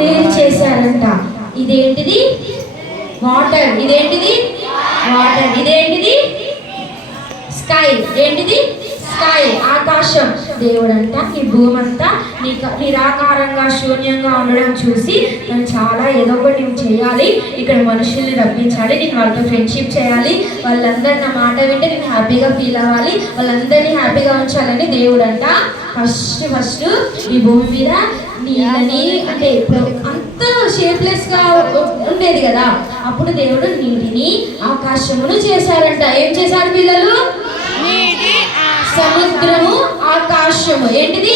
వేరు చేశారంట. ఇదేంటిది? వాటర్. ఇదేంటిది? వాటర్. ఇదేంటిది? స్కై. ఏంటిది? స్కై, ఆకాశం. దేవుడంట ఈ భూమి అంతా నిరాకారంగా శూన్యంగా ఉండడం చూసి నేను చాలా ఏదో ఒకటి నేను చేయాలి, ఇక్కడ మనుషుల్ని రప్పించాలి, నేను వాళ్ళతో ఫ్రెండ్షిప్ చేయాలి, వాళ్ళందరూ నా మాట వింటే నేను హ్యాపీగా ఫీల్ అవ్వాలి, వాళ్ళందరినీ హ్యాపీగా ఉంచాలని దేవుడంట ఫస్ట్ ఈ భూమి మీద నీళ్ళని, అంటే ఇప్పుడు అంత షేప్లెస్గా ఉండేది కదా, అప్పుడు దేవుడు నీటిని ఆకాశమును చేశారంట. ఏం చేశారు పిల్లలు? సముద్రము ఆకాశము. ఏంటిది?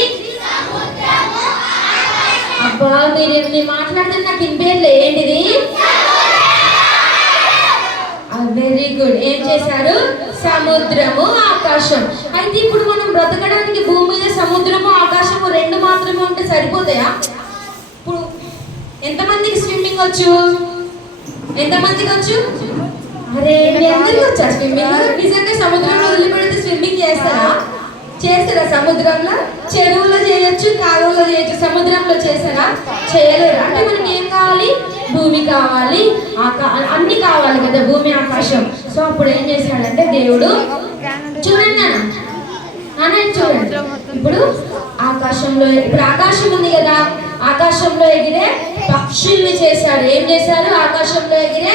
అబ్బా మీరు మాట్లాడితే నాకు వినిపించలే. ఏంటిది? Very good. ఏం చేశారు? సముద్రము ఆకాశం. అయితే ఇప్పుడు మనం బ్రతకడానికి భూమి మీద సముద్రము ఆకాశము రెండు మాత్రమే ఉంటే సరిపోతాయా? ఇప్పుడు ఎంతమందికి స్విమ్మింగ్ వచ్చు? ఎంతమందికి వచ్చు? అరే మీ అందరికీ వచ్చా స్విమ్మింగ్? నిజంగా సముద్రంలో వదిలిపెడితే స్విమ్మింగ్ చేస్తారా? సముద్రంలో? చెరువులో చేయొచ్చు, కాలువలో చేయొచ్చు, సముద్రంలో చేస్తారా? చేయలేరు. అంటే మనకి ఏం కావాలి? భూమి కావాలి, అన్ని కావాలి కదా, భూమి ఆకాశం. సో అప్పుడు ఏం చేశాడంటే దేవుడు, చూడండి నాన్న చూడండి, ఇప్పుడు ఆకాశంలో, ఇప్పుడు ఆకాశం ఉంది కదా, ఆకాశంలో ఎగిరే పక్షుల్ని చేశాడు. ఏం చేశారు? ఆకాశంలో ఎగిరే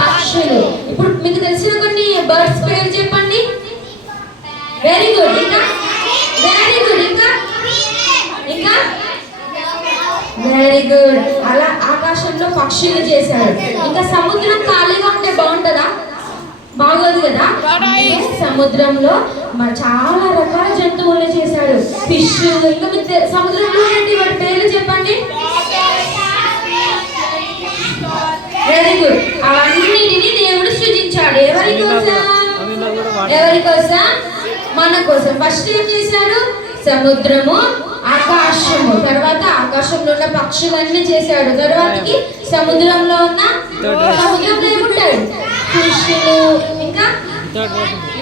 పక్షులు. ఇప్పుడు మీకు తెలిసిన కొన్ని బర్డ్స్ పేరు చెప్పండి. Very good. ఇంకా వెరీ గుడ్. ఇంకా ఇంకా వెరీ గుడ్. అలా ఆకాశంలో పక్షులు చేశాడు. ఇంకా సముద్రం ఖాళీగా ఉంటే బాగుంటుందా? బాగోదు కదా. సముద్రంలో చాలా రకాల జంతువులు చేశాడు. ఫిష్. ఇంకా సముద్రంలో వాటి పేర్లు చెప్పండి. Very good. అవన్నిటిని దేవుడు సృజించాడు. ఎవరి కోసం? ఎవరి కోసం? మన కోసం. ఫస్ట్ ఏం చేశాడు? సముద్రము ఆకాశము, తర్వాత ఆకాశంలో ఉన్న పక్షులన్నీ చేశాడు. తర్వాతకి సముద్రంలో ఏముంటాయి? ఫిష్లు, ఇంకా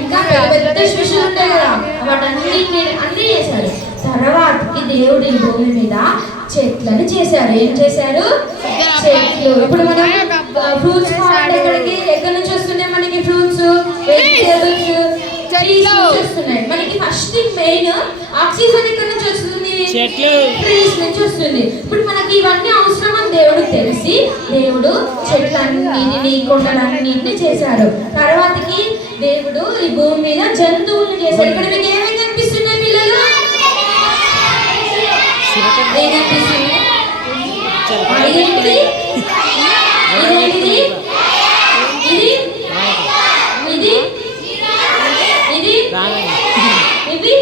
ఇంకా పెద్ద పెద్ద ఫిష్లు ఉంటాయి కదా, అన్ని చేశాడు. తర్వాతకి దేవుడి భూమి మీద చెట్లను చేశారు. ఏం చేశారు? చెట్లు. ఇప్పుడు మనం ఫ్రూట్స్ ఎక్కడి నుంచి వస్తున్నాయి మనకి? ఫ్రూట్స్, వెజిటేబుల్స్ వస్తున్నాయి మనకి. ఫస్ట్ మెయిన్ ఆక్సిజన్ ఎక్కడి నుంచి వస్తుంది? ట్రీస్ నుంచి వస్తుంది. ఇప్పుడు మనకి ఇవన్నీ అవసరం అని దేవుడికి తెలిసి దేవుడు చెట్లన్నిటిని, కొండలన్నింటినీ చేశాడు. తర్వాతకి దేవుడు ఈ భూమి మీద జంతువులను చేశాడు. ఇక్కడ మీకు ఏమేమి కనిపిస్తున్నాయి పిల్లలు? ఏమనిపిస్తుంది? ఇదేంటిది? ఇదేంటిది? ఇది ఇది ఇది ఇవి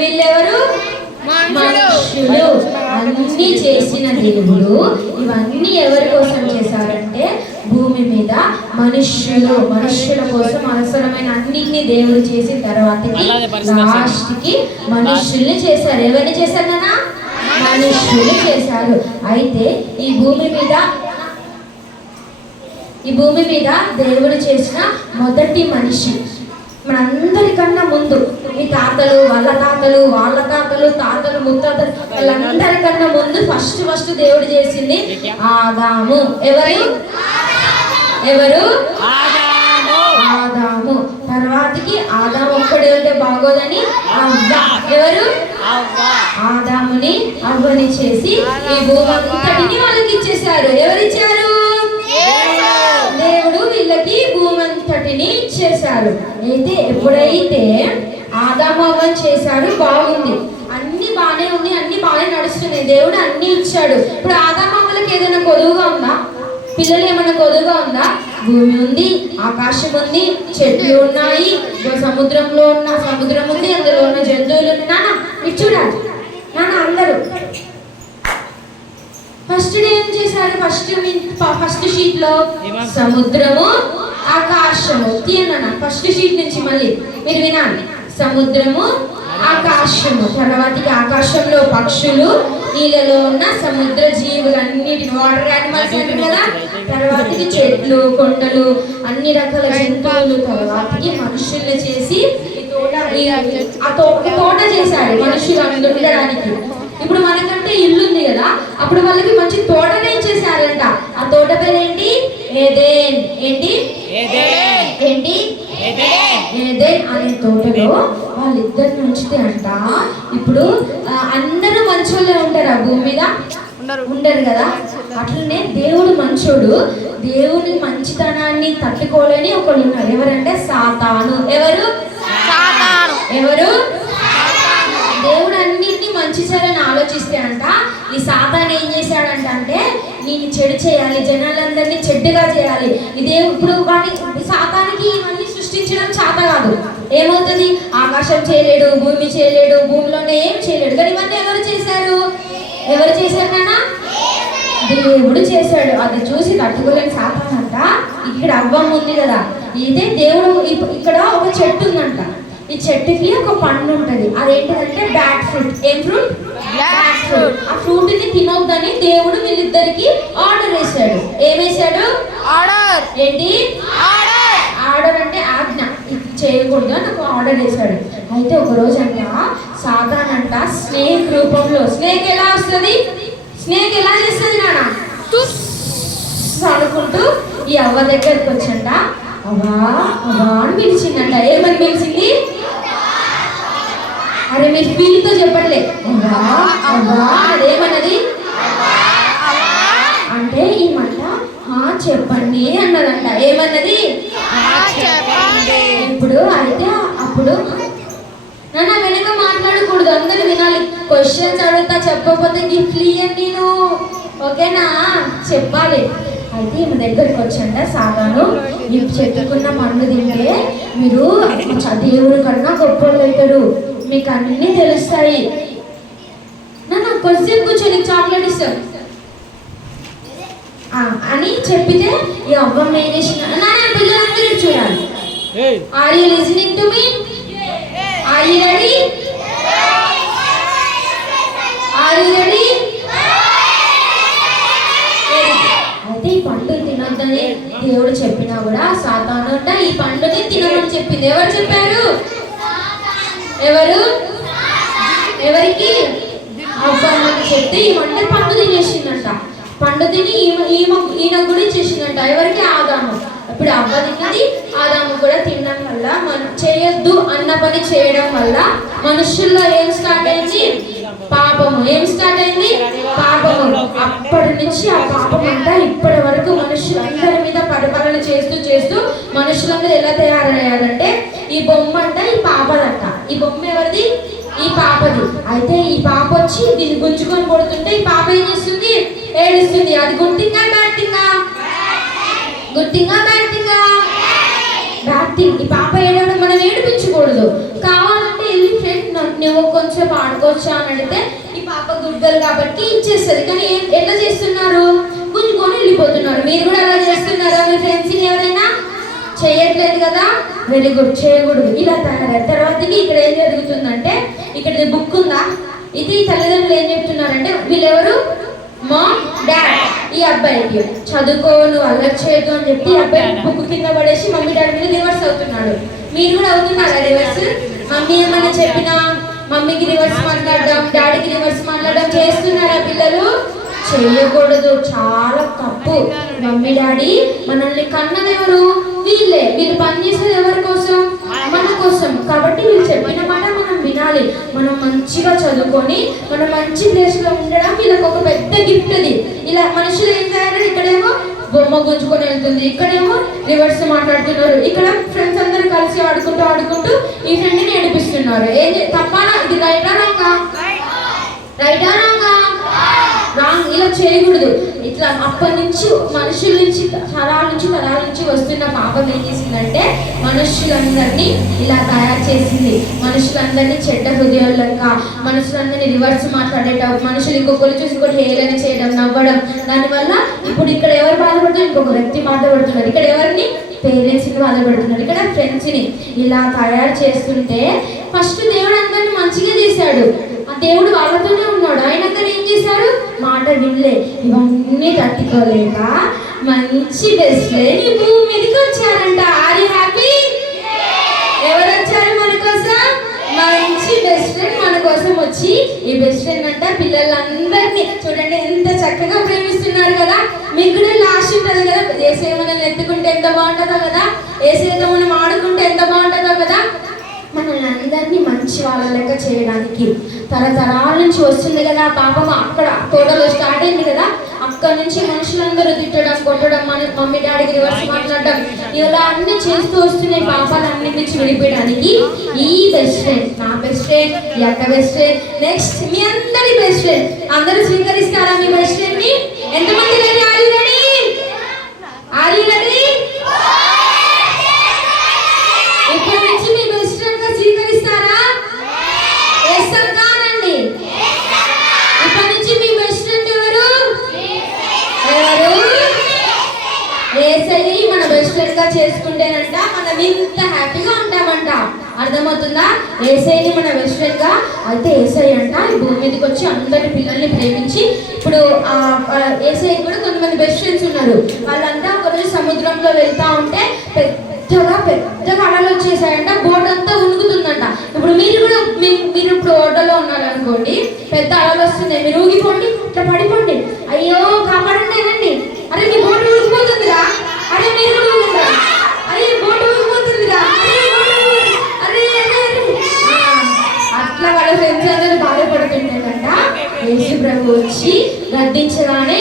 వీళ్ళెవరు? మనుషులు. అన్ని చేసిన దేవుడు ఇవన్నీ ఎవరి కోసం చేశారంటే భూమి మీద మనుష్యుల కోసం అవసరమైన అన్నిటిని దేవుడు చేసిన తర్వాతకి లాస్ట్కి మనుష్యుల్ని చేశారు. ఎవరిని చేశారు నాన్న? మనుష్యులు చేశారు. అయితే ఈ భూమి మీద దేవుడు చేసిన మొదటి మనిషి మనందరికన్నా ముందు, మీ తాతలు, వాళ్ళ తాతలు, వాళ్ళ తాతలు, తాతలు, ముత్తాతలు, వాళ్ళందరికన్నా ముందు ఫస్ట్ దేవుడు చేసింది ఆదాము. ఎవరు? ఆదాము. తర్వాతకి ఆదాము ఒక్కడే ఉంటే బాగోదని అవ్వ. ఎవరు? ఆదాముని అవ్వని చేసి ఈ భూమి అంతటిని వాళ్ళకి ఇచ్చేశారు. ఎవరిచ్చారు? దేవుడు వీళ్ళకి భూమి అంతటిని ఇచ్చేశారు. అయితే ఎప్పుడైతే ఆదాము అవ్వని చేశాడు, బాగుంది, అన్ని బాగానే ఉంది, అన్ని బాగానే నడుస్తున్నాయి, దేవుడు అన్ని ఇచ్చాడు. ఇప్పుడు ఆదాము అవ్వలకి ఏదైనా కొదువుగా ఉందా? పిల్లలు ఏమైనా కొదువుగా ఉందా? భూమి ఉంది, ఆకాశం ఉంది, చెట్లు ఉన్నాయి, సముద్రం ఉంది, అందులో ఉన్న జంతువులు ఉన్నాయి. నాన్న ఇటు చూడాలి నాన్న. అందరూ ఫస్ట్ డే ఏం చేశారు? ఫస్ట్ షీట్ లో సముద్రము ఆకాశము. తీయనా ఫస్ట్ షీట్ నుంచి మళ్ళీ మీరు వినాలి. సముద్రము ఆకాశము, తర్వాతకి ఆకాశంలో పక్షులు, నీళ్ళలో ఉన్న సముద్ర జీవులన్నిటిని, వాటర్ యానిమల్స్ అంటారు కదా, తర్వాతకి చెట్లు, కొండలు, అన్ని రకాల జంతువులు, తర్వాతకి మనుషుల్ని చేసి తోట చేశాడు మనుషులు ఉండడానికి. ఇప్పుడు మనకంటే ఇల్లు ఉంది కదా, అప్పుడు వాళ్ళకి మంచి తోటనే ఇచ్చేసారంట. ఆ తోట పేరు ఏంటి? ఏదెన్. ఏంటి? ఏంటి? ఏదెన్ అనే తోటలో వాళ్ళిద్దరిని ఉంచితే అంట. ఇప్పుడు అందరూ మంచోళ్ళే ఉంటారు ఆ భూమి మీద? ఉండరు కదా. అట్లనే దేవుడు మంచోడు. దేవుని మంచితనాన్ని తట్టుకోలేని ఒకళ్ళు ఉన్నారు. ఎవరంటే సాతాను. ఎవరు? ఎవరు? దేవుడు అన్నిటినీ మంచి చేయాలని ఆలోచిస్తే అంట, ఈ సాతాను ఏం చేశాడంట అంటే, నేను చెడు చేయాలి, జనాలందరినీ చెడ్డుగా చేయాలి. ఇదే ఇప్పుడు వాడి సాతానికి ఇవన్నీ సృష్టించడం చేత కాదు. ఏమవుతుంది? ఆకాశం చేయలేడు, భూమి చేయలేడు, భూమిలోనే ఏం చేయలేడు. కానీ ఇవన్నీ ఎవరు చేశారు? ఎవరు చేశారు నాన్న? దేవుడు చేశాడు. అది చూసి తట్టుకోలేని సాతాను అంట, ఇక్కడ అవ్వమ్మ ఉంది కదా, ఇదే దేవుడు. ఇక్కడ ఒక చెట్టు ఉందంట. ఈ చెట్టుకి ఒక పండు ఉంటుంది. అదేంటిదంటే బ్యాడ్ ఫ్రూట్. ఏం ఫ్రూట్? Bad fruit. ఆ ఫ్రూట్ ని తినొద్దని దేవుడు వీళ్ళిద్దరికి ఆర్డర్ వేసాడు. ఏమేశాడు? ఆర్డర్. ఏంటి? ఆర్డర్ అంటే ఆజ్ఞ. ఇది చేయకూడదు అని ఒక ఆర్డర్ వేసాడు. అయితే ఒక రోజు అంట సాతాన్ అంట స్నేక్ రూపంలో, స్నేక్ ఎలా వస్తుంది? స్నేక్ ఎలా చేస్తుంది నాన్న? అనుకుంటూ ఈ అవ్వ దగ్గరికి వచ్చంట. అవ్వా అవ్వా అని పిలిచిందంట. ఏమని పిలిచింది? అరే మీరు ఫీల్తో చెప్పట్లే. అవ్వా అవ్వా అదేమన్నది అంటే ఈ మాట చెప్పండి అన్నదంట. ఏమన్నది? ఇప్పుడు అయితే అప్పుడు నన్ను వెనక మాట్లాడకూడదు, అందరు వినాలి. క్వశ్చన్స్ అడుగుతా, చెప్పకపోతే గిఫ్ట్లు ఇయ్యండి నేను, ఓకేనా? చెప్పాలి. అయితే ఈమె దగ్గరికి వచ్చంట సాతాను. ఈ చెట్టుకున్న పండు తింటే మీరు దేవుడి కన్నా గొప్పలు అవుతారు, మీకు అన్నీ తెలుస్తాయి. నన్ను క్వశ్చన్ కూర్చొని చాక్లెట్ ఇస్తాను అని చెప్పితే ఈ అవ్వం ఏం చేసిన నా పిల్లలందరూ చూడాలి. Are you listening to me? Are you ready? Are you ready? అయితే ఈ పండు తినొద్దని దేవుడు చెప్పినా కూడా సాతాను అంట ఈ పండుని తినమని చెప్పింది. ఎవరు చెప్పారు? ఎవరు? ఎవరికి? అవ్వమ్మకి చెప్తే ఈ వంట పండు తినేసిందంట. పండు తిని ఈయన కూడా చేసిందంట. ఎవరికి? ఆదాము. ఇప్పుడు అవ్వ తిన్నది, ఆదాము కూడా తినడం వల్ల చేయొద్దు అన్న పని చేయడం వల్ల మనుషుల్లో ఏం స్టార్ట్ అయింది? పాపము. ఏం స్టార్ట్ అయింది? పాపము. అప్పటి నుంచి ఆ పాపం అంతా ఇప్పటి వరకు మనుషులందరి మీద పరిపాలన చేస్తూ చేస్తూ మనుషులందరూ ఎలా తయారయ్యారంటే, ఈ బొమ్మ అంట ఈ పాపదంట. ఈ బొమ్మ ఎవరిది? ఈ పాపది. అయితే ఈ పాప వచ్చి దీన్ని గుంజుకొని కొడుతుంటే ఈ పాప ఏం చేస్తుంది? ఏడుస్తుంది. అది గుట్టింగా బ్యాటింగా? గుట్టింగా బ్యాటింగా? బ్యాటింగ్. ఈ పాప ఏడవడం మనం ఏడిపించకూడదు. కావాలంటే వెళ్ళి ఫ్రెండ్ నువ్వు కొంచెం ఆడుకోవచ్చా అని అడిగితే ఈ పాప గుడ్డలు కాబట్టి ఇచ్చేస్తుంది. కానీ ఎట్లా చేస్తున్నారు? గుంజుకొని వెళ్ళిపోతున్నారు. మీరు కూడా అలా చేస్తున్నారా? మీ ఫ్రెండ్స్ని ఎవరైనా? చేయట్లేదు కదా. Very good. చేయకూడదు. ఇలా తయారయ్యారు. తర్వాతకి ఇక్కడ ఏం జరుగుతుందంటే, ఇక్కడ బుక్ ఉందా, ఇది తల్లిదండ్రులు ఏం చెప్తున్నారంటే, వీళ్ళెవరు? Mom dad. ఈ అబ్బాయికి చదువుకో, నువ్వు అల్లరి చేయదు అని చెప్పి అబ్బాయి బుక్ కింద పడేసి మమ్మీ డాడీ మీద రివర్స్ అవుతున్నాడు. మీరు కూడా అవుతున్నారా రివర్స్? మమ్మీ ఏమైనా చెప్పినా మమ్మీకి రివర్స్ మాట్లాడడం, డాడీకి రివర్స్ మాట్లాడడం చేస్తున్నారా పిల్లలు? చేయకూడదు. చాలా తప్పు. మమ్మీ డాడీ మనల్ని కన్నది ఎవరు? వీళ్ళే. వీళ్ళు పనిచేసేది ఎవరి కోసం? మన కోసం. కాబట్టి వీళ్ళు చెప్పిన మాట మనం వినాలి. మనం మంచిగా చదువుకొని మనం మంచి ప్లేస్లో ఉండడం వీళ్ళకి ఒక పెద్ద గిఫ్ట్. అది ఇలా మనుషులు ఏం చేయాలి? ఇక్కడేమో బొమ్మ గుంజుకొని వెళ్తుంది, ఇక్కడేమో రివర్స్ మాట్లాడుతున్నారు, ఇక్కడ ఫ్రెండ్స్ అందరూ కలిసి ఆడుకుంటూ ఆడుకుంటూ ఈ ఫ్రెండ్ని ఏడిపిస్తున్నారు. ఏం తప్పనా? ఇది రైటా రాంగా? రైటా రాంగా? రాంగ్. ఇలా చేయకూడదు. ఇట్లా అప్పటి నుంచి మనుషుల నుంచి తరాల నుంచి వస్తున్న పాపం ఏం చేసిందంటే మనుషులందరినీ ఇలా తయారు చేసింది. మనుషులందరినీ చెడ్డ హృదయాలంగా, మనుషులందరినీ రివర్స్ మాట్లాడేటం, మనుషులు ఇంకొకరు చూసి ఇంకోటి హేళన చేయడం, నవ్వడం. దానివల్ల ఇప్పుడు ఇక్కడ ఎవరు బాధపడుతున్నారు? ఇంకొక వ్యక్తి బాధపడుతున్నారు. ఇక్కడ ఎవరిని? పేరెంట్స్ని బాధపడుతున్నారు. ఇక్కడ ఫ్రెండ్స్ని ఇలా తయారు చేస్తుంటే ఫస్ట్ దేవుడు అందరిని మంచిగా చేశాడు. దేవుడు వాళ్ళతోనే ఉన్నాడు. అయినా కానీ ఏం చేశారు? మాట వినలే. ఇవన్నీ తట్టుకోలేక మంచి బెస్ట్ ఫ్రెండ్ ఈ భూమి మీదకి వచ్చారంట. Are you happy? ఎవరు వచ్చారు మన కోసం? మంచి బెస్ట్ ఫ్రెండ్ మన కోసం వచ్చి, ఈ బెస్ట్ ఫ్రెండ్ అంట పిల్లలందరినీ చూడండి ఎంత చక్కగా ప్రేమిస్తున్నారు కదా. మీకు కూడా లాస్ట్ ఉంటుంది కదా, ఏసే మనల్ని ఎత్తుకుంటే ఎంత బాగుంటుందో కదా, ఏసేతో మనం ఆడుకుంటే ఎంత బాగుంటుందో కదా. మనల్ని అందరినీ మంచి వాళ్ళ లెక్క చేయడానికి తరతరాల నుంచి వస్తుంది కదా పాపం. అక్కడ తోటలో స్టార్ట్ అయింది కదా, అక్కడ నుంచి మనుషులందరూ తిట్టడం, కొట్టడం, మన మమ్మీ డాడీకి రివర్స్ మాట్లాడడం, ఇలా అన్ని చేస్తూ వస్తున్నాయి. పాపాలు అన్ని నుంచి విడిపోయడానికి ఈ బెస్ట్ ఫ్రెండ్, నా బెస్ట్ ఫ్రెండ్, ఈ అక్క బెస్ట్ ఫ్రెండ్, నెక్స్ట్ మీ అందరి బెస్ట్ ఫ్రెండ్. అందరూ స్వీకరిస్తారా మీ బెస్ట్ ఫ్రెండ్ ని? ఎంతమంది ready? Are you ready? Are you ready? ఇప్పటి నుంచి మీ బెస్ట్ ఫ్రెండ్ గా స్వీకరిస్తారా? ఎస్ అన్నానండి. ఇప్పటి నుంచి మీ బెస్ట్ ఫ్రెండ్ ఎవరు? ఏసయ్య మన బెస్ట్ ఫ్రెండ్ గా చేసుకుంటేనంట మనం ఇంత హ్యాపీగా ఉంటామంట. అర్థమవుతుందా? ఏసయ్యని మన బెస్ట్ ఫ్రెండ్ గా. అయితే ఏసయ్య అంట ఈ భూమి మీదకి వచ్చి అందరి పిల్లల్ని ప్రేమించి, ఇప్పుడు ఏసయ్య కూడా కొంతమంది బెస్ట్ ఫ్రెండ్స్ ఉన్నారు. వాళ్ళంతా ఒకరోజు సముద్రంలో వెళ్తా ఉంటే పెద్దగా అలలు వచ్చేసాయంట. బోట్ అంతా ఉనుకుతుందంట. ఇప్పుడు మీరు కూడా మీరు ఇప్పుడు ఓటలో ఉన్నారనుకోండి, పెద్ద అలలు వస్తున్నాయి, మీరు ఊగిపోండి, ఇట్లా పడిపోండి, అయ్యో కాపాడండి అనండి. అరే మీ బోట్ ఊగిపోతుందిరా, అరే మీరు కూడా ఊగురా, అరే బోట్ ఊగిపోతుందిరా, అరే అట్లా వాళ్ళ ఫ్రెండ్స్ అందరూ బాధపడుతుంటారంట. యేసు ప్రభు వచ్చి గద్దించగానే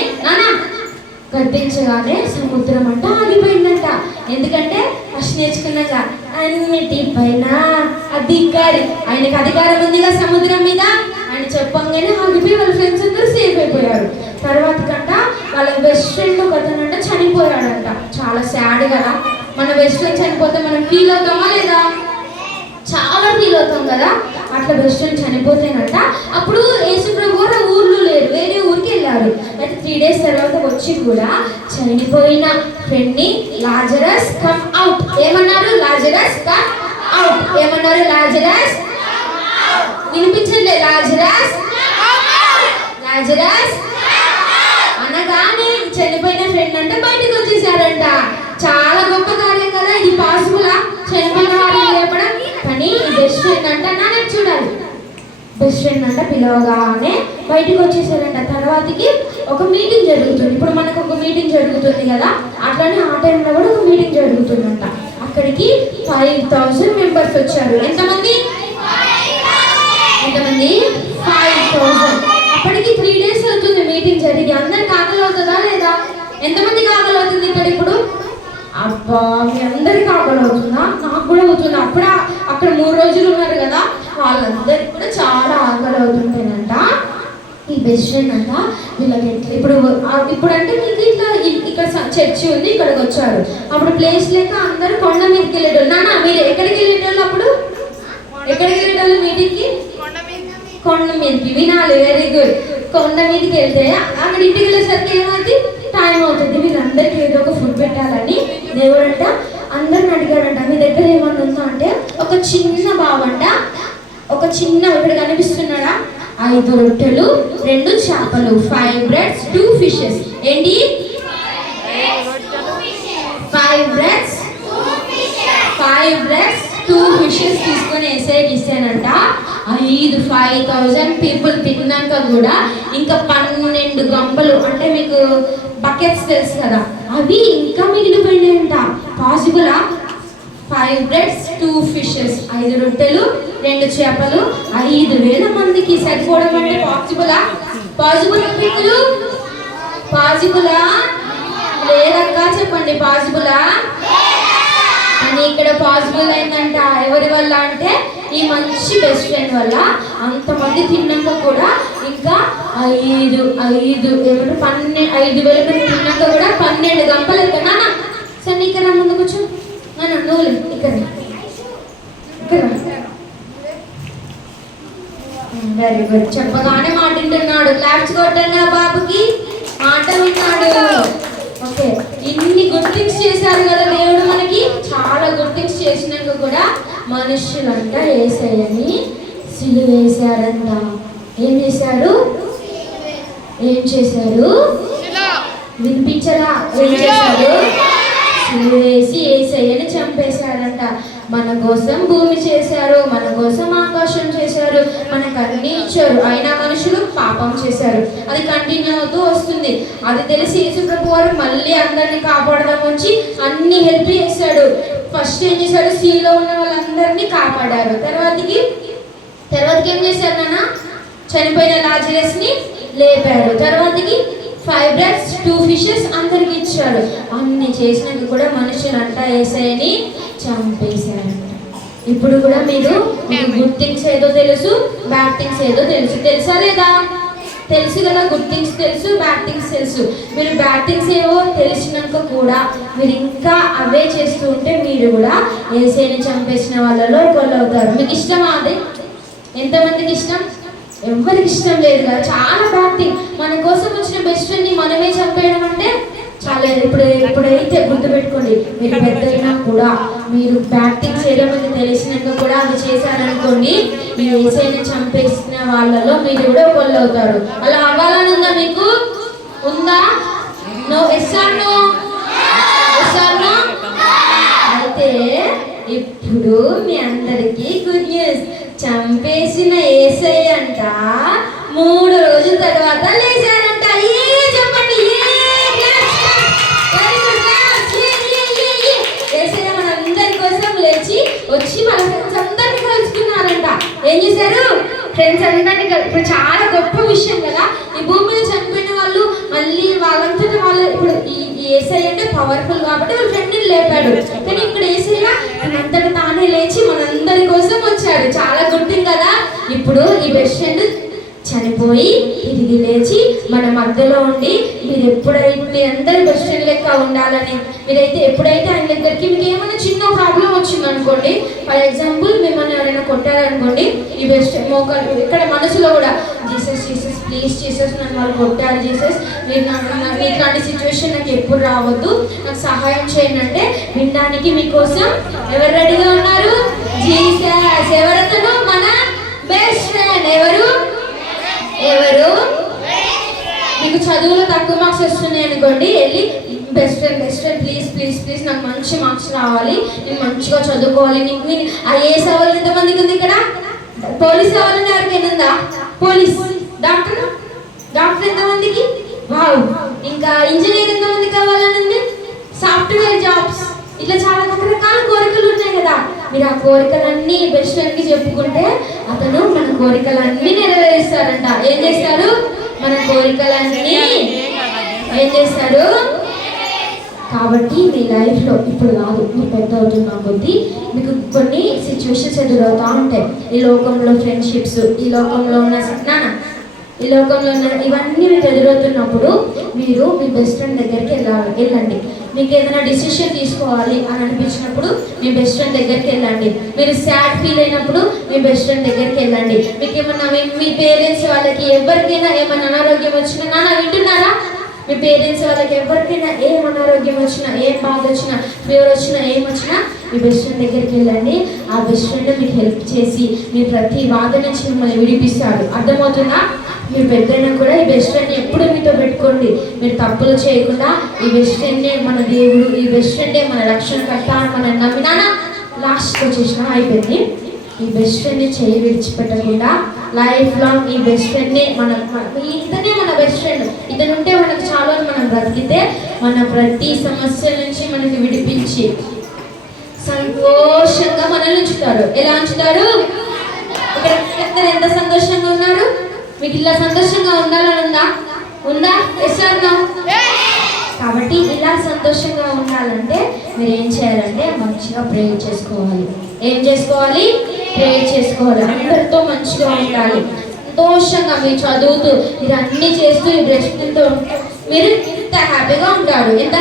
సముద్రం అంట ఆగిపోయిందంట. ఎందుకంటే ఫస్ట్ నేర్చుకున్నాక అన్నిటిపైన అధికారి, ఆయనకు అధికారం ఉందిగా సముద్రం మీద. ఆయన చెప్పంగానే ఆగిపోయి వాళ్ళ ఫ్రెండ్స్ అందరూ సేఫ్ అయిపోయారు. తర్వాత కంట వాళ్ళ బెస్ట్ ఫ్రెండ్ ఒక అతనంట చనిపోయాడంట. చాలా సాడ్ కదా. మన బెస్ట్ ఫ్రెండ్ చనిపోతే మనం ఫీల్ అవుతామా లేదా? చాలా ఫీల్ అవుతాం కదా. అట్లా బెస్ట్ ఫ్రెండ్ చనిపోతేనంట అప్పుడు యేసు ప్రభు కూడా ఊర్లో లేరు, వేరే ఊరికి వెళ్ళారు. అయితే 3 days తర్వాత వచ్చి కూడా చనిపోయిన ఫ్రెండ్ ని లాజరస్ కమ్ అవుట్ ఏమన్నారు? లాజరస్ కమ్ అవుట్ ఏమన్నారు? లాజరస్ వినిపించట్లే? లాజరస్ అనగానే చనిపోయిన ఫ్రెండ్ అంటే బయటకు వచ్చేసారంట. చాలా గొప్ప కార్యం కదా ఇది. పాసిబులా చనిపోయిన వాళ్ళని లేపడం? కానీ బెస్ట్ ఫ్రెండ్ అంట నాకు చూడాలి. బెస్ట్ ఫ్రెండ్ అంట పిలవగానే బయటకు వచ్చేసారంట. తర్వాతకి ఒక మీటింగ్ జరుగుతుంది. ఇప్పుడు మనకు ఒక మీటింగ్ జరుగుతుంది కదా, అట్లానే ఆ టైంలో కూడా ఒక మీటింగ్ జరుగుతుందంట. అక్కడికి 5000 మెంబర్స్ వచ్చారు. ఎంతమంది? 5000. అప్పటికి 3 days అవుతుంది మీటింగ్ జరిగి. అందరికి ఆకలి అవుతుందా లేదా? ఎంతమందికి ఆకలి అవుతుంది ఇక్కడ ఇప్పుడు? అబ్బా మీ అందరికి ఆకలి అవుతుందా? నాకు కూడా అవుతుంది. అప్పుడు అక్కడ 3 రోజులు ఉన్నారు కదా, వాళ్ళందరికి కూడా చాలా ఆకలి అవుతుంటేనంట ఈ బెస్ట్ ఫ్రెండ్ అంట వీళ్ళకి ఇప్పుడు అంటే మీకు ఇట్లా ఇక్కడ చర్చి ఉంది, ఇక్కడికి వచ్చారు. అప్పుడు ప్లేస్ లేక అందరూ కొండ మీదకి వెళ్ళేటోళ్ళు. నాన్న మీరు ఎక్కడికి వెళ్ళేటోళ్ళు? అప్పుడు ఎక్కడికి వెళ్ళేటోళ్ళు మీటింగ్కి? కొండ మీదకి. వినాలి, వెరీ గుడ్. కొండ మీదకి వెళ్తే అక్కడ ఇంటికి వెళ్ళేసరికి ఏమవుతుంది? టైం అవుతుంది. వీళ్ళందరికీ ఏదో ఒక ఫుడ్ పెట్టాలని దేవుడంట అందరిని అడిగాడంట, మీ దగ్గర ఏమన్నా ఉందా అంటే ఒక చిన్న బావంట, ఒక చిన్న ఇప్పుడు కనిపిస్తున్నాడా 5 రొట్టెలు 2 చేపలు 5 breads 2 fishes. ఏంటి? 5 breads 2 fishes తీసుకొని ఏసైకి ఇస్తానంట. 5000 పీపుల్ తిన్నాక కూడా ఇంకా 12 గంపలు అంటే మీకు బకెట్స్ తెలుసు కదా, అవి ఇంకా మిగిలిపోయినాయంట. పాసిబులా? 5 breads 2 fishes 5 రొట్టెలు 2 చేపలు 5000 మందికి సరిపోవడం అంటే పాసిబులా? పీపుల్ పాసిబులా? లేదక్క చెప్పండి. పాసిబులా? అని ఇక్కడ పాసిబుల్ అయిందంట. ఎవరి వల్ల అంటే ఈ మంచి బెస్ట్ ఫ్రెండ్ వల్ల. అంతమంది తిన్నాక కూడా ఇంకా 5000 మంది తిన్నాక కూడా 12 గంపలు ఎక్కడా. సరే ఇక్కడ ముందు కూర్చో, నువ్వు ఇక్కడ వెరీ గుడ్. చెప్పగానే మాట వింటున్నాడు. క్లాప్స్ కొట్టండి ఆ బాబుకి, మాట విన్నాడు. ఓకే, ఇన్ని గుడ్ థింగ్స్ చేశారు కదా దేవుడు మనకి. చాలా గుడ్ థింగ్స్ చేసినాక కూడా మనుషులంట యేసయ్యని సిలువేశారంట. ఏం చేశారు? ఏం చేశారు? వినిపించరా? ఏం చేశారు? వేసి యేసయ్యని చంపేశారంట. మన కోసం భూమి చేశారు, మన కోసం ఆకాశం చేశారు, మనకు అన్ని ఇచ్చారు. అయినా మనుషులు పాపం చేశారు. అది కంటిన్యూ అవుతూ వస్తుంది. అది తెలిసి యేసుప్రభు వారు మళ్ళీ అందరినీ కాపాడదాం వచ్చి అన్ని హెల్ప్ చేశాడు. ఫస్ట్ ఏం చేశాడు? సీలో ఉన్న వాళ్ళందరినీ కాపాడారు. తర్వాతకి ఏం చేశారు నాన్న? చనిపోయిన లాజరస్ని లేపారు. తర్వాతకి 5 breads 2 fishes అందరికి ఇచ్చారు. అన్ని చేసినాక కూడా మనుషులు అంట యేసయ్యని చంపేశారంట. ఇప్పుడు కూడా మీకు గుడ్ థింగ్స్ ఏదో తెలుసు, బ్యాడ్ థింగ్స్ ఏదో తెలుసు. తెలుసా లేదా? తెలుసు కదా. గుడ్ థింగ్స్ తెలుసు, బ్యాడ్ థింగ్స్ తెలుసు. మీరు బ్యాడ్ థింగ్స్ ఏవో తెలిసినాక కూడా మీరు ఇంకా అవే చేస్తూ ఉంటే మీరు కూడా యేసయ్యని చంపేసిన వాళ్ళలో ఒకళ్ళు అవుతారు. మీకు ఇష్టమా అది? ఎంతమందికి ఇష్టం? ఎవరికి ఇష్టం లేదు కదా. చాలా బ్యాడ్ థింగ్. మన కోసం వచ్చిన బెస్ట్ ఫ్రెండ్ని మనమే చంపేయడం అంటే చాలా. ఎప్పుడైతే గుర్తుపెట్టుకోండి, మీరు పెద్దయినా కూడా మీరు బ్యాడ్ థింగ్స్ ఏదో మీకు తెలిసినాక కూడా అది చేశారనుకోండి, మీరు యేసయ్యని చంపేసిన వాళ్ళలో మీరు కూడా ఒకళ్ళు అవుతారు. అలా అవ్వాలని ఉందా మీకు? ఉందా? No. Yes or no? Yes or no? అయితే ఇప్పుడు మీ అందరికీ గుడ్ న్యూస్. చంపేసిన యేసయ్య అంట 3 రోజుల తర్వాత లేచారంట. చెప్పండి. యేసయ్య మనందరి కోసం లేచి వచ్చి మన ఫ్రెండ్స్ అందరినీ కలుసుకున్నారంట. ఏం చేశారు? ఫ్రెండ్స్ అందరినీ ఇప్పుడు చాలా గొప్ప విషయం కదా. ఈ భూమి మీద చనిపోయిన వాళ్ళు మళ్ళీ వాళ్ళంతటా వాళ్ళు ఇప్పుడు ఈ యేసయ్య అంటే పవర్ఫుల్ కాబట్టి వాళ్ళ ఫ్రెండ్ని లేపాడు. కానీ ఇక్కడ యేసయ్య అంతటా తానే లేచి మనందరి కోసం వచ్చాడు. చాలా గుర్తుంది కదా. ఇప్పుడు ఈ బెస్ట్ ఫ్రెండ్ చనిపోయి తిరిగి లేచి మన మధ్యలో ఉండి మీ అందరి బెస్ట్ ఫ్రెండ్ లెక్క ఉండాలని ఎప్పుడైతే ఆయన దగ్గరికి మీకు ఏమైనా చిన్న ప్రాబ్లం వచ్చింది అనుకోండి, ఫర్ ఎగ్జాంపుల్ మిమ్మల్ని ఎవరైనా కొట్టారనుకోండి, ఈ బెస్ట్ మోకాలు ఇక్కడ మనసులో కూడా జీసస్ ప్లీజ్ జీసస్ నన్ను వాళ్ళు కొట్టారు, జీసస్ మీరు ఇట్లాంటి సిచ్యువేషన్ నాకు ఎప్పుడు రావద్దు, నాకు సహాయం చేయండి అంటే వినడానికి మీకోసం ఎవరు రెడీగా ఉన్నారు? జీసస్. ఎవరతను? మన బెస్ట్ ఫ్రెండ్. ఎవరు? మీకు చదువులో తక్కువ మార్క్స్ వస్తున్నాయి అనుకోండి, వెళ్ళి బెస్ట్ ఫ్రెండ్ ప్లీజ్ నాకు మంచి మార్క్స్ రావాలి, నేను మంచిగా చదువుకోవాలి. నీకు ఐఏఎస్ అవ్వాలని ఎంతమందికి ఉంది ఇక్కడ? పోలీస్ అవ్వాలని ఎవరికైనా ఉందా? పోలీస్. డాక్టర్ ఎంతమందికి? వావ్. ఇంకా ఇంజనీర్ ఎంతమంది కావాలని ఉంది? Software jobs. ఇట్లా చాలా రకరకాల కోరికలు ఉన్నాయి కదా. మీరు ఆ కోరికలన్నీ బెస్ట్ ఫ్రెండ్కి చెప్పుకుంటే అతను మన కోరికలన్నీ నెరవేరుస్తారంట. ఏం చేస్తారు? మన కోరికలన్నీ ఏం చేస్తారు? కాబట్టి మీ లైఫ్లో ఇప్పుడు కాదు, మీరు పెద్ద అవుతున్న కొద్దీ మీకు కొన్ని సిచ్యువేషన్స్ ఎదురవుతూ ఉంటాయి. ఈ లోకంలో ఫ్రెండ్షిప్స్, ఈ లోకంలో ఉన్న ఇవన్నీ మీకు ఎదురవుతున్నప్పుడు మీరు మీ బెస్ట్ ఫ్రెండ్ దగ్గరికి వెళ్ళండి. మీకు ఏదైనా డిసిషన్ తీసుకోవాలి అని అనిపించినప్పుడు మీ బెస్ట్ ఫ్రెండ్ దగ్గరికి వెళ్ళండి. మీరు సాడ్ ఫీల్ అయినప్పుడు మీ బెస్ట్ ఫ్రెండ్ దగ్గరికి వెళ్ళండి. మీకు ఏమన్నా మీ పేరెంట్స్ వాళ్ళకి ఎవరికైనా ఏమన్నా అనారోగ్యం వచ్చినా, నాన్న వింటున్నారా? మీ పేరెంట్స్ వాళ్ళకి ఎవరికైనా ఏం అనారోగ్యం వచ్చినా, ఏం బాధ వచ్చినా, ఫీవర్ వచ్చినా, ఏమొచ్చినా మీ బెస్ట్ ఫ్రెండ్ దగ్గరికి వెళ్ళండి. ఆ బెస్ట్ ఫ్రెండ్ మీకు హెల్ప్ చేసి మీ ప్రతి బాధ నుంచి మిమ్మల్ని విడిపిస్తాడు. అర్థమవుతుందా? మీరు పెద్దయినా కూడా ఈ బెస్ట్ ఫ్రెండ్ని ఎప్పుడు మీతో పెట్టుకోండి. మీరు తప్పులు చేయకుండా ఈ బెస్ట్ ఫ్రెండే మన దేవుడు, ఈ బెస్ట్ ఫ్రెండే మన రక్షణకర్త అని మనం నమ్మినానా లాస్ట్కి వచ్చేసిన అయిపోయింది. ఈ బెస్ట్ ఫ్రెండ్ని చేయి విడిచిపెట్టకుండా లైఫ్ లాంగ్ ఈ బెస్ట్ ఫ్రెండ్ని ఇతనే మన బెస్ట్ ఫ్రెండ్, ఇతను ఉంటే మనకు చాలా మనం బ్రతికితే మన ప్రతి సమస్య నుంచి మనకి విడిపించి సంతోషంగా మనల్ని ఉంచుతాడు. ఎలా ఉంచుతాడు? ఇక్కడ ఎంత సంతోషంగా ఉన్నారు? మీకు ఇలా సంతోషంగా ఉండాలని ఉందా? Yes or no? కాబట్టి ఇలా సంతోషంగా ఉండాలంటే మీరు ఏం చేయాలంటే మంచిగా ప్రేయర్ చేసుకోవాలి. ఏం చేసుకోవాలి? ప్రేయర్ చేసుకోవాలి. అందరితో మంచిగా ఉండాలి. సంతోషంగా మీరు చదువుతూ మీరు అన్నీ చేస్తూ ఈ బెస్ట్ ఫ్రెండ్తో మీరు ఎంత హ్యాపీగా ఉంటారు. ఎంత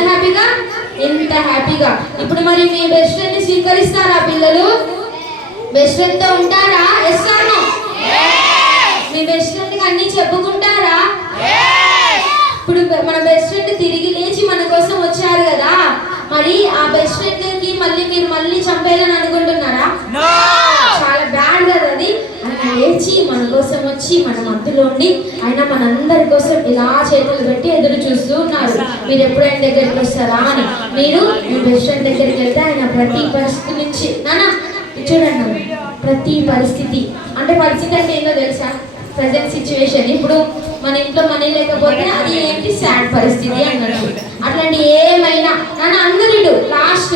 హ్యాపీగా. ఇప్పుడు మరి మీ బెస్ట్ ఫ్రెండ్ని స్వీకరిస్తారా పిల్లలు? బెస్ట్ ఫ్రెండ్తో ఉంటారా? Yes or no? మీ బెస్ట్ ఫ్రెండ్కి అన్నీ చెప్పుకుంటారా? ఇప్పుడు మన బెస్ట్ ఫ్రెండ్ తిరిగి లేచి మన కోసం వచ్చారు కదా, మరి ఆ బెస్ట్ ఫ్రెండ్కి మీరు మళ్ళీ చంపేయాలని అనుకుంటున్నారా? చాలా బ్యాడ్ కదా అది. ఆయన లేచి మన కోసం వచ్చి వచ్చి మన మధ్యలో ఉండి ఆయన మనందరి కోసం ఇలా చేతులు పెట్టి ఎదురు చూస్తూ ఉన్నారు. మీరు ఎప్పుడు ఆయన దగ్గరికి వస్తారా అని. మీరు మీ బెస్ట్ ఫ్రెండ్ దగ్గరికి వెళ్తే ఆయన ప్రతి పరిస్థితి నుంచి నాన్న చూడండి, ప్రతి పరిస్థితి అంటే ఏంటో తెలుసా? Present situation. ఇప్పుడు మన ఇంట్లో మనీ లేకపోతే అది ఏంటి? సాడ్ పరిస్థితి అన్నట్టు. అట్లాంటి ఏమైనా నన్ను అందరిడు లాస్ట్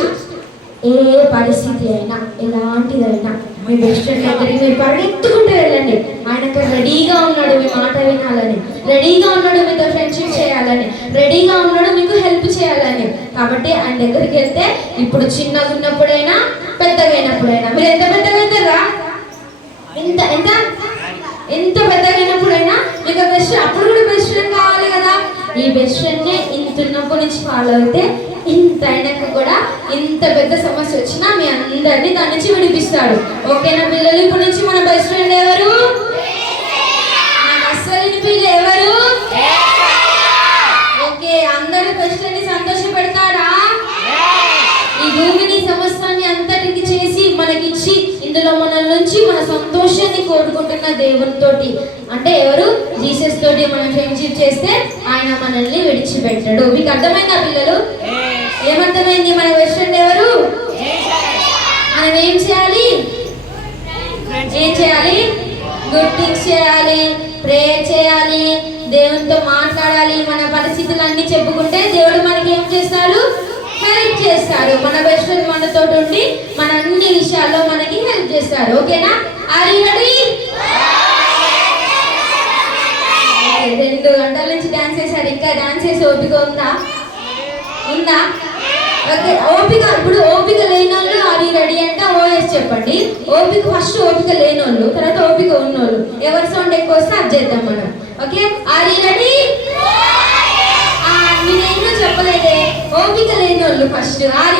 ఏ పరిస్థితి అయినా ఎలాంటిదైనా మీ బెస్ట్ ఫ్రెండ్ దగ్గరికి మీరు పరిగెత్తుకుంటూ వెళ్ళండి. ఆయన రెడీగా ఉన్నాడు మీ మాట వినాలని, రెడీగా ఉన్నాడు మీతో ఫ్రెండ్షిప్ చేయాలని, రెడీగా ఉన్నాడు మీకు హెల్ప్ చేయాలని. కాబట్టి ఆయన దగ్గరికి వెళ్తే ఇప్పుడు చిన్నగా ఉన్నప్పుడైనా పెద్దగా అయినప్పుడైనా మీరు ఎంత పెద్దగా అవుతారా? ఎంత ఎంత ఎంత పెద్దగా అయినప్పుడైనా మీకు బెస్ట్ అప్పుడు కూడా బెస్ట్ ఫ్రెండ్ కావాలి కదా. ఈ బెస్ట్ ఫ్రెండ్నే ఇంత ఉన్నప్పటి నుంచి ఫాలో అయితే ఇంత అయినాక కూడా ఇంత పెద్ద సమస్య వచ్చినా మీ అందరినీ దాని నుంచి విడిపిస్తాడు. ఓకేనా పిల్లలు? ఇప్పటి నుంచి మన బెస్ట్ ఫ్రెండ్ ఎవరు? నాకు అస్సలు వినిపిల్ల ఎవరు? ఓకే, అందరూ బెస్ట్ ఫ్రెండ్ని సంతోష పెడతారా? ఈ భూమిని సమస్తాన్ని అంతటికి చేసి మనకిచ్చి ఇందులో మన నుంచి మన సంతోషాన్ని కోరుకుంటున్న దేవునితోటి అంటే ఎవరు? జీసస్ తోటి మనం ఫ్రెండ్షిప్ చేస్తే ఆయన మనల్ని విడిచిపెట్టాడు. మీకు అర్థమైందా పిల్లలు? ఏమర్థమైంది? మన బెస్ట్ ఫ్రెండ్ ఎవరు? మనం ఏం చేయాలి? గుడ్ థింగ్స్ చేయాలి, ప్రేయర్ చేయాలి, దేవునితో మాట్లాడాలి. మన పరిస్థితులన్నీ చెప్పుకుంటే దేవుడు మనకి ఏం చేస్తాడు? హెల్ప్ చేస్తాడు. మన బెస్ట్ ఫ్రెండ్ మనతో ఉండి మన అన్ని విషయాల్లో మనకి హెల్ప్ చేస్తాడు. ఓకేనా? Are you ready? 2 గంటల నుంచి డాన్స్ చేశారు. ఇంకా డాన్స్ చేసే ఓపిక ఉందా? ఓకే, ఓపిక. ఇప్పుడు ఓపిక లేని వాళ్ళు ఆర్ యు రెడీ అంటే ఓఎస్ చెప్పండి. ఓపిక ఫస్ట్ ఓపిక లేని వాళ్ళు, తర్వాత ఓపిక ఉన్నోళ్ళు. ఎవరి సౌండ్ ఎక్కువ వస్తే అది చేద్దాం మనం. Okay, are you ready? నేనేమో చెప్పలేదే. ఓపిక లేని వాళ్ళు ఫస్ట్ ఆర్ యు